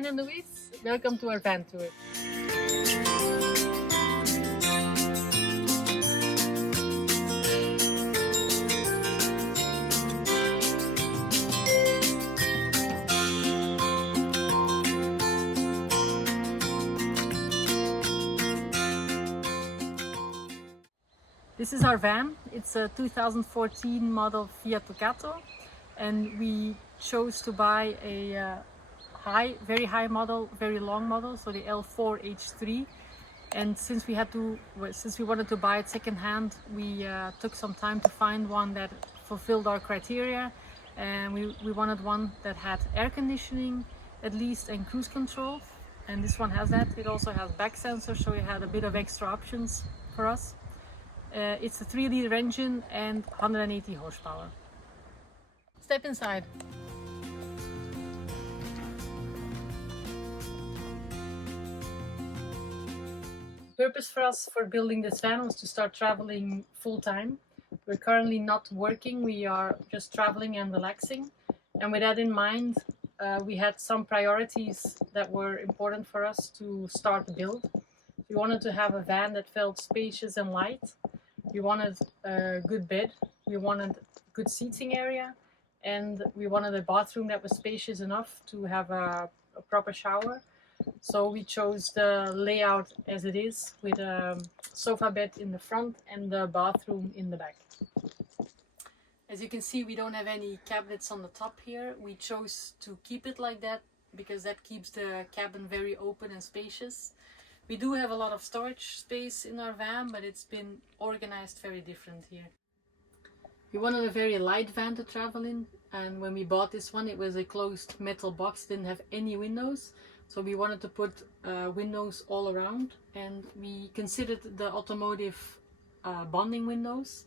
Ben and Louise. Welcome to our van tour. This is our van. It's a 2014 model Fiat Ducato, and we chose to buy a very high model, very long model, so the L4H3. And since we wanted to buy it second-hand, we took some time to find one that fulfilled our criteria, and we wanted one that had air conditioning at least and cruise control, and this one has that. It also has back sensors, so we had a bit of extra options for us. It's a 3-liter engine and 180 horsepower. Step inside. The purpose for us for building this van was to start traveling full-time. We're currently not working, we are just traveling and relaxing. And with that in mind, we had some priorities that were important for us to start the build. We wanted to have a van that felt spacious and light. We wanted a good bed, we wanted good seating area, and we wanted a bathroom that was spacious enough to have a proper shower. So we chose the layout as it is, with a sofa bed in the front and the bathroom in the back. As you can see, we don't have any cabinets on the top here. We chose to keep it like that because that keeps the cabin very open and spacious. We do have a lot of storage space in our van, but it's been organized very different here. We wanted a very light van to travel in, and when we bought this one, it was a closed metal box, didn't have any windows. So we wanted to put windows all around, and we considered the automotive bonding windows.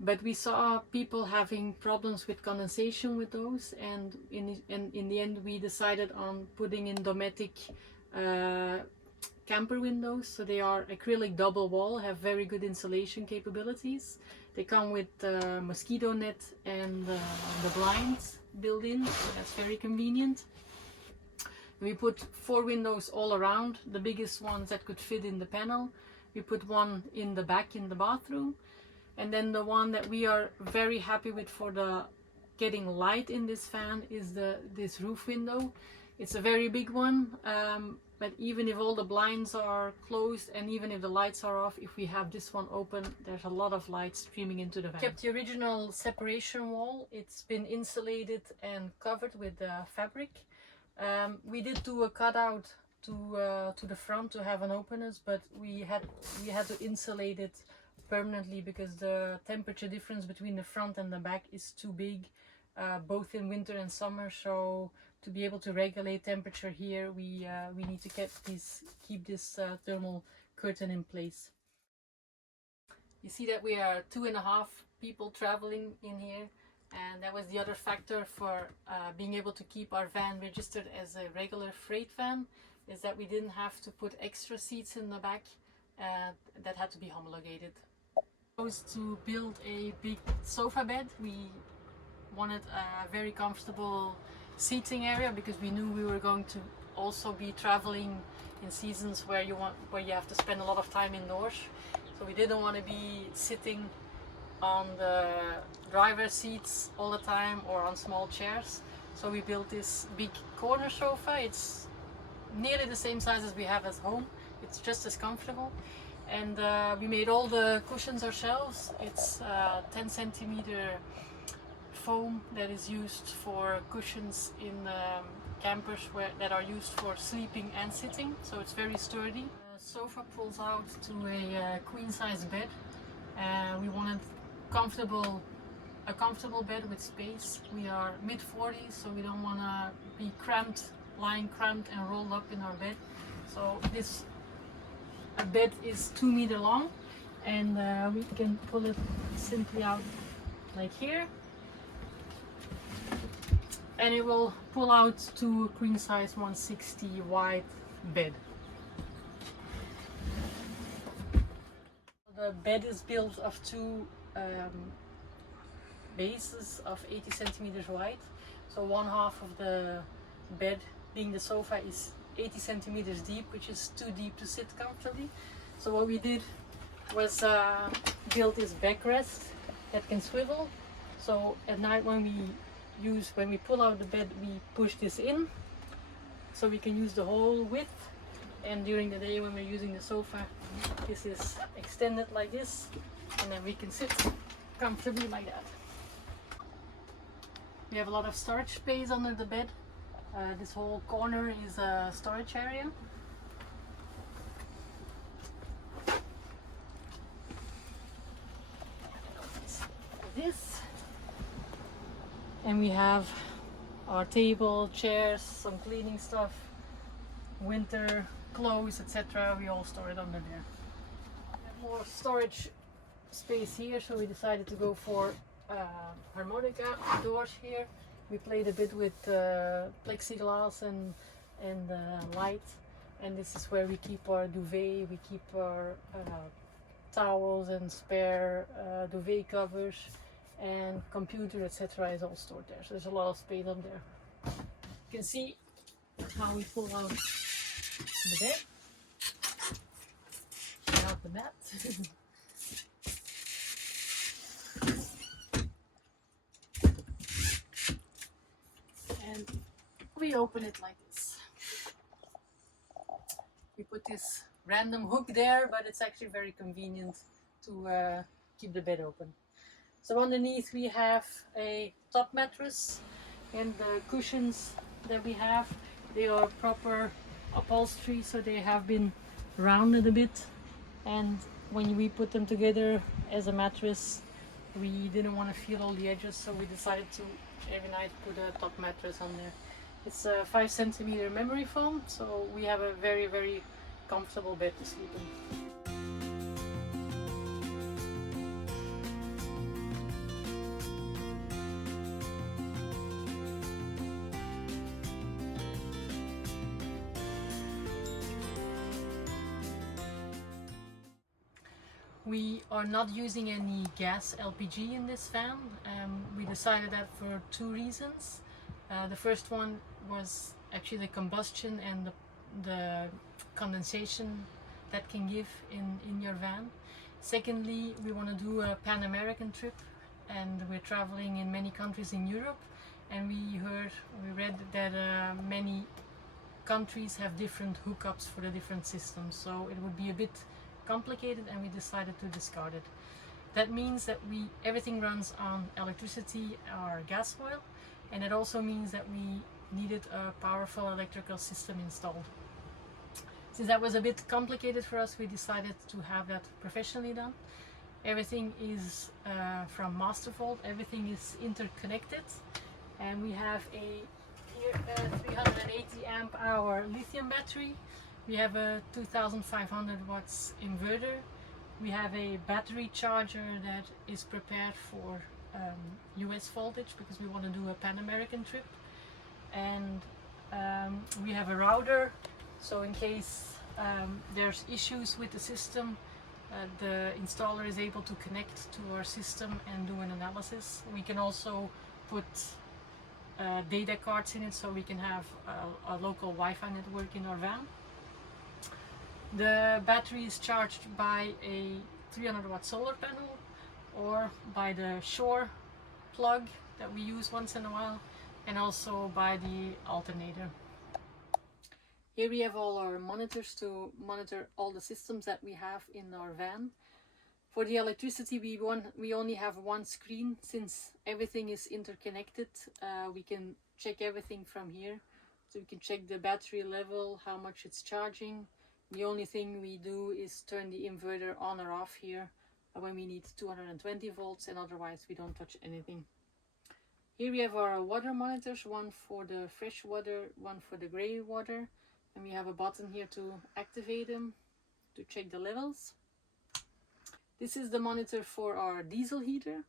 But we saw people having problems with condensation with those, and in the end we decided on putting in Dometic camper windows. So they are acrylic double wall, have very good insulation capabilities. They come with mosquito net and the blinds built in, so that's very convenient. We put 4 windows all around, the biggest ones that could fit in the panel. We put one in the back in the bathroom, and then the one that we are very happy with for the getting light in this van is this roof window. It's a very big one, but even if all the blinds are closed and even if the lights are off, if we have this one open, there's a lot of light streaming into the van. Kept the original separation wall. It's been insulated and covered with fabric. We did do a cutout to the front to have an openness, but we had to insulate it permanently because the temperature difference between the front and the back is too big, both in winter and summer. So to be able to regulate temperature here, we need to keep this thermal curtain in place. You see that we are 2.5 people traveling in here, and that was the other factor for being able to keep our van registered as a regular freight van, is that we didn't have to put extra seats in the back that had to be homologated. We chose to build a big sofa bed. We wanted a very comfortable seating area because we knew we were going to also be traveling in seasons where you have to spend a lot of time indoors. So we didn't want to be sitting on the driver's seats all the time or on small chairs. So we built this big corner sofa. It's nearly the same size as we have at home. It's just as comfortable. And we made all the cushions ourselves. It's 10 centimeter foam that is used for cushions in campers that are used for sleeping and sitting. So it's very sturdy. The sofa pulls out to a queen size bed. We wanted a comfortable bed with space. We are mid-40s, so we don't want to be lying cramped and rolled up in our bed. So this bed is 2 meters long, and we can pull it simply out like here, and it will pull out to a queen size 160 wide bed. The bed is built of 2 bases of 80 centimeters wide. So one half of the bed being the sofa is 80 centimeters deep, which is too deep to sit comfortably. So what we did was build this backrest that can swivel. So at night when we pull out the bed, we push this in, so we can use the whole width. And during the day when we're using the sofa, this is extended like this, and then we can sit comfortably like that. We have a lot of storage space under the bed. This whole corner is a storage area. This, and we have our table, chairs, some cleaning stuff, winter clothes, etc. We all store it under there. We have more storage space here, so we decided to go for harmonica doors here. We played a bit with plexiglass and light, and this is where we keep our duvet, we keep our towels and spare duvet covers, and computer, etc. is all stored there. So there's a lot of space up there. You can see how we pull out the bed, out the mat. And we open it like this. We put this random hook there, but it's actually very convenient to keep the bed open. So underneath we have a top mattress, and the cushions that we have, they are proper upholstery, so they have been rounded a bit, and when we put them together as a mattress, we didn't want to feel all the edges, so we decided to every night put a top mattress on there. It's a 5 centimeter memory foam, so we have a very, very comfortable bed to sleep in. We are not using any gas LPG in this van. We decided that for two reasons. The first one was actually the combustion and the condensation that can give in your van. Secondly, we want to do a Pan-American trip, and we're traveling in many countries in Europe, and we read that many countries have different hookups for the different systems, so it would be a bit complicated, and we decided to discard it. That means that everything runs on electricity or gas oil, and it also means that we needed a powerful electrical system installed. Since that was a bit complicated for us, we decided to have that professionally done. Everything is from master vault, everything is interconnected, and we have here a 380 amp hour lithium battery. We have a 2500 watts inverter. We have a battery charger that is prepared for US voltage, because we want to do a Pan-American trip. And we have a router, so in case there's issues with the system, the installer is able to connect to our system and do an analysis. We can also put data cards in it, so we can have a local Wi-Fi network in our van. The battery is charged by a 300 watt solar panel, or by the Shore plug that we use once in a while, and also by the alternator. Here we have all our monitors to monitor all the systems that we have in our van. For the electricity, we only have one screen. Since everything is interconnected, we can check everything from here. So we can check the battery level, how much it's charging. The only thing we do is turn the inverter on or off here when we need 220 volts, and otherwise we don't touch anything. Here we have our water monitors, one for the fresh water, one for the grey water, and we have a button here to activate them, to check the levels. This is the monitor for our diesel heater,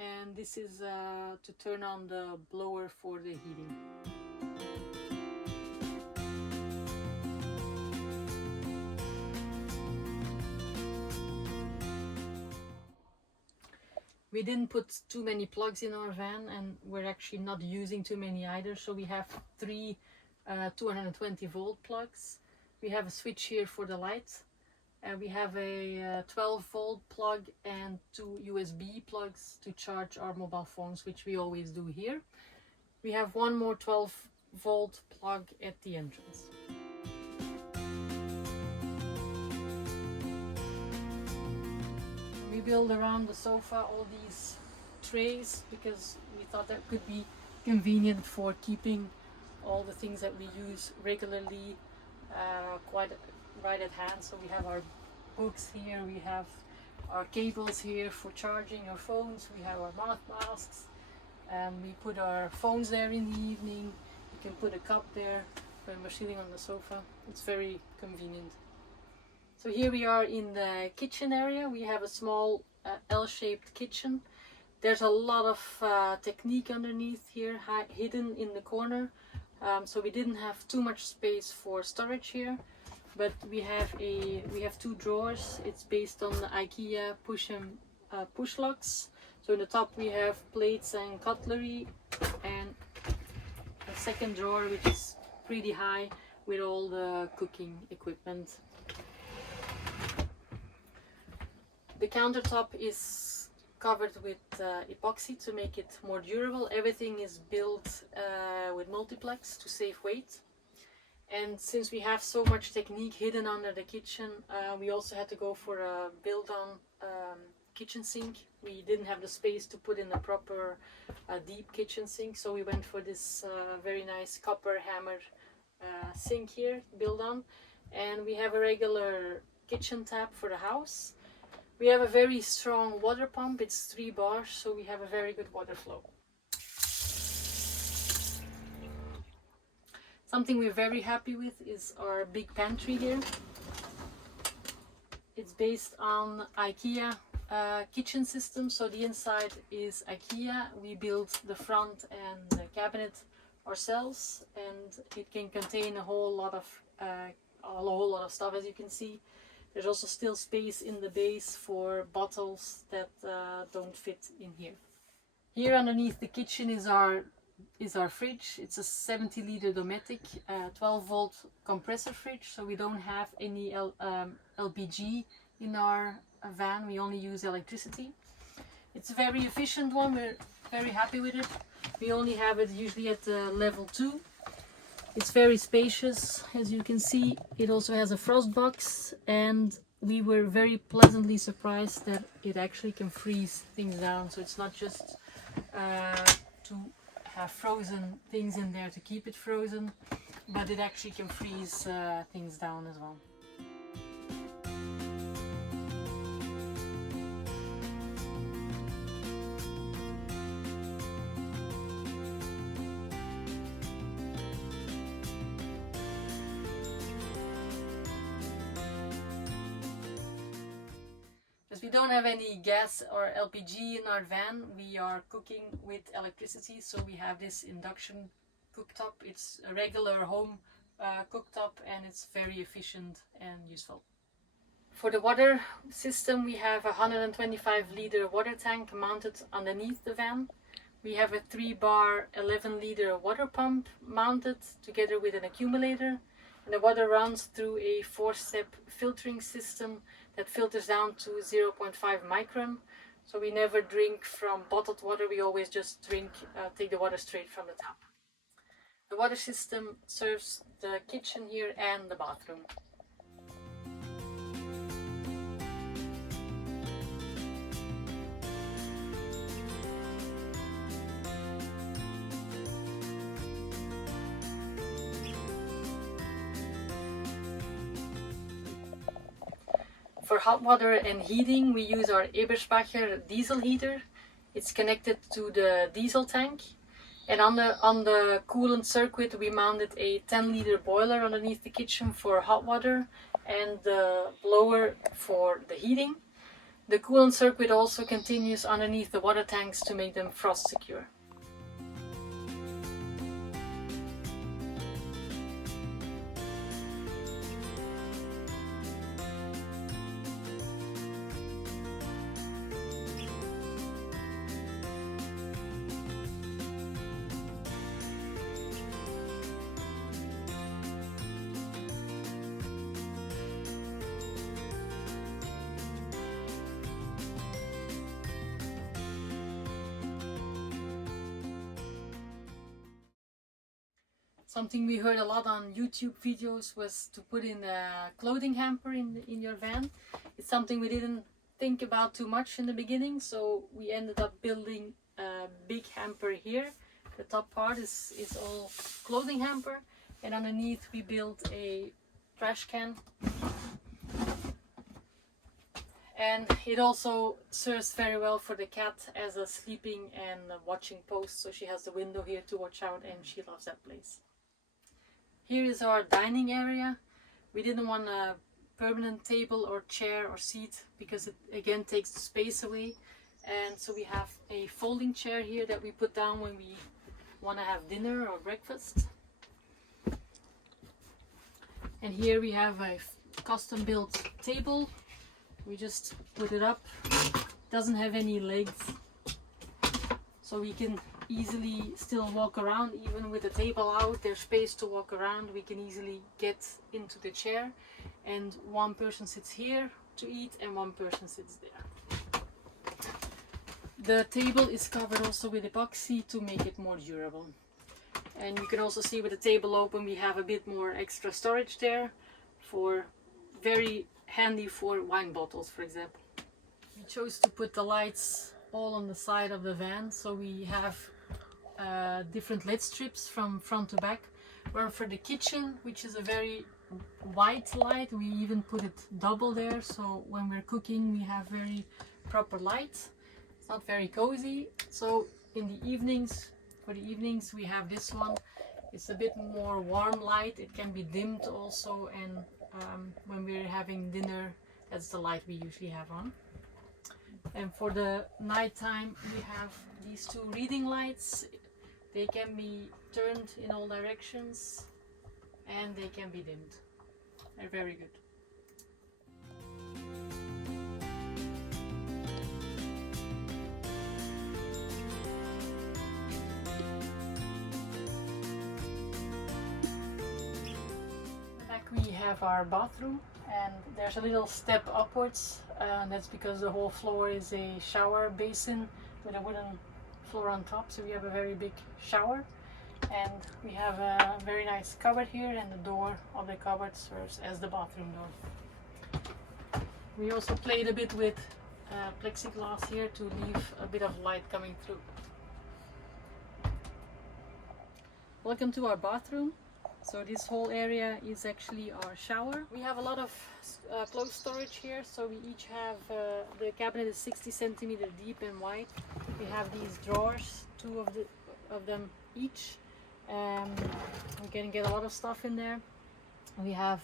and this is to turn on the blower for the heating. We didn't put too many plugs in our van, and we're actually not using too many either, so we have 3 220 volt plugs. We have a switch here for the light. We have a 12 volt plug and 2 USB plugs to charge our mobile phones, which we always do here. We have one more 12 volt plug at the entrance. We build around the sofa all these trays because we thought that could be convenient for keeping all the things that we use regularly quite right at hand. So we have our books here, we have our cables here for charging our phones, we have our mouth masks, and we put our phones there in the evening. You can put a cup there when we're sitting on the sofa. It's very convenient. So here we are in the kitchen area. We have a small L-shaped kitchen. There's a lot of technique underneath here, hidden in the corner. So we didn't have too much space for storage here, but we have 2 drawers. It's based on the IKEA push locks. So in the top we have plates and cutlery, and a second drawer which is pretty high with all the cooking equipment. The countertop is covered with epoxy to make it more durable. Everything is built with multiplex to save weight. And since we have so much technique hidden under the kitchen, we also had to go for a build-on kitchen sink. We didn't have the space to put in a proper deep kitchen sink, so we went for this very nice copper hammer sink here, build-on. And we have a regular kitchen tap for the house. We have a very strong water pump. It's 3 bars, so we have a very good water flow. Something we're very happy with is our big pantry here. It's based on IKEA kitchen system, so the inside is IKEA. We built the front and the cabinet ourselves, and it can contain a whole lot of stuff, as you can see. There's also still space in the base for bottles that don't fit in here. Here underneath the kitchen is our fridge. It's a 70-liter Dometic 12 volt compressor fridge, so we don't have any LPG in our van. We only use electricity. It's a very efficient one. We're very happy with it. We only have it usually at level 2. It's very spacious, as you can see. It also has a frost box, and we were very pleasantly surprised that it actually can freeze things down. So it's not just to have frozen things in there to keep it frozen, but it actually can freeze things down as well. We don't have any gas or LPG in our van. We are cooking with electricity, so we have this induction cooktop. It's a regular home cooktop, and it's very efficient and useful. For the water system, we have a 125-liter water tank mounted underneath the van. We have a 3-bar 11-liter water pump mounted together with an accumulator, and the water runs through a 4-step filtering system that filters down to 0.5 micron. So we never drink from bottled water, we always just take the water straight from the tap. The water system serves the kitchen here and the bathroom. For hot water and heating, we use our Eberspacher diesel heater. It's connected to the diesel tank, and on the coolant circuit we mounted a 10-liter boiler underneath the kitchen for hot water and the blower for the heating. The coolant circuit also continues underneath the water tanks to make them frost secure. Something we heard a lot on YouTube videos was to put in a clothing hamper in your van. It's something we didn't think about too much in the beginning, so we ended up building a big hamper here. The top part is all clothing hamper, and underneath we built a trash can. And it also serves very well for the cat as a sleeping and a watching post, so she has the window here to watch out and she loves that place. Here is our dining area. We didn't want a permanent table or chair or seat because it again takes the space away, and so we have a folding chair here that we put down when we want to have dinner or breakfast. And here we have a custom built table. We just put it up. It doesn't have any legs, so we can easily still walk around. Even with the table out, there's space to walk around. We can easily get into the chair, and one person sits here to eat and one person sits there. The table is covered also with epoxy to make it more durable. And you can also see with the table open, we have a bit more extra storage there, for very handy for wine bottles, for example. We chose to put the lights all on the side of the van, so we have different LED strips from front to back. Where for the kitchen, which is a very white light, we even put it double there, so when we're cooking we have very proper light. It's not very cozy, so in the evenings, for the evenings we have this one. It's a bit more warm light, it can be dimmed also, and when we're having dinner, that's the light we usually have on. And for the nighttime we have these two reading lights. They can be turned in all directions and they can be dimmed. They're very good. We have our bathroom, and there's a little step upwards, and that's because the whole floor is a shower basin with a wooden floor on top, so we have a very big shower. And we have a very nice cupboard here, and the door of the cupboard serves as the bathroom door. We also played a bit with plexiglass here to leave a bit of light coming through. Welcome to our bathroom. So this whole area is actually our shower. We have a lot of clothes storage here, so we each have, the cabinet is 60 centimeters deep and wide. We have these drawers, two of them each. We can get a lot of stuff in there. We have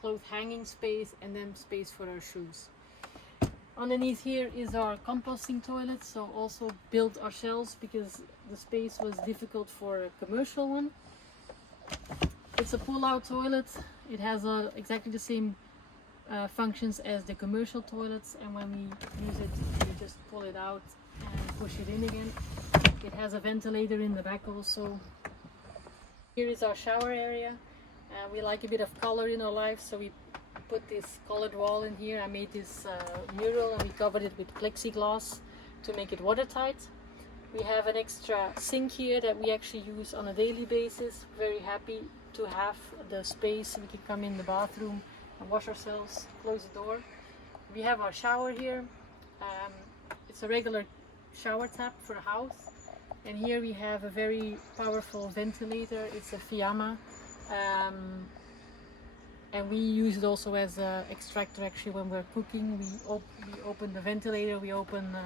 clothes hanging space and then space for our shoes. Underneath here is our composting toilet, so also built ourselves because the space was difficult for a commercial one. It's a pull-out toilet. It has exactly the same functions as the commercial toilets, and when we use it, we just pull it out and push it in again. It has a ventilator in the back also. Here is our shower area. We like a bit of color in our life, so we put this colored wall in here. I made this mural and we covered it with plexiglass to make it watertight. We have an extra sink here that we actually use on a daily basis. Very happy to have the space. We can come in the bathroom and wash ourselves, close the door. We have our shower here. It's a regular shower tap for the house. And here we have a very powerful ventilator. It's a Fiat. And we use it also as an extractor actually when we're cooking. We open the ventilator, we open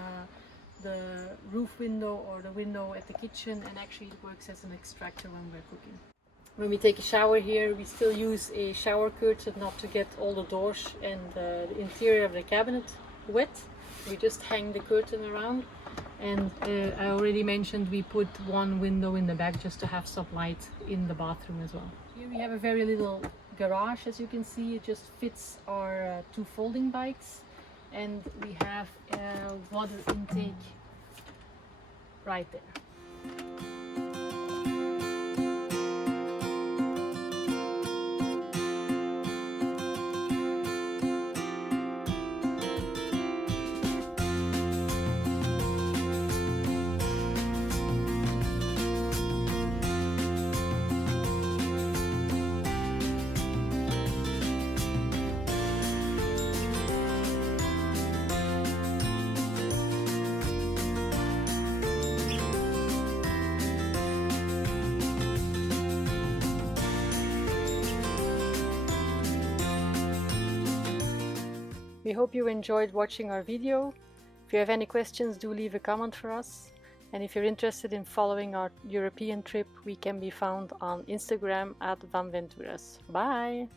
the roof window or the window at the kitchen, and actually it works as an extractor when we're cooking. When we take a shower here, we still use a shower curtain not to get all the doors and the interior of the cabinet wet. We just hang the curtain around, and I already mentioned we put one window in the back just to have some light in the bathroom as well. Here we have a very little garage, as you can see. It just fits our two folding bikes, and we have a water intake right there. We hope you enjoyed watching our video. If you have any questions, do leave a comment for us. And if you're interested in following our European trip, we can be found on Instagram at Vanventuras. Bye!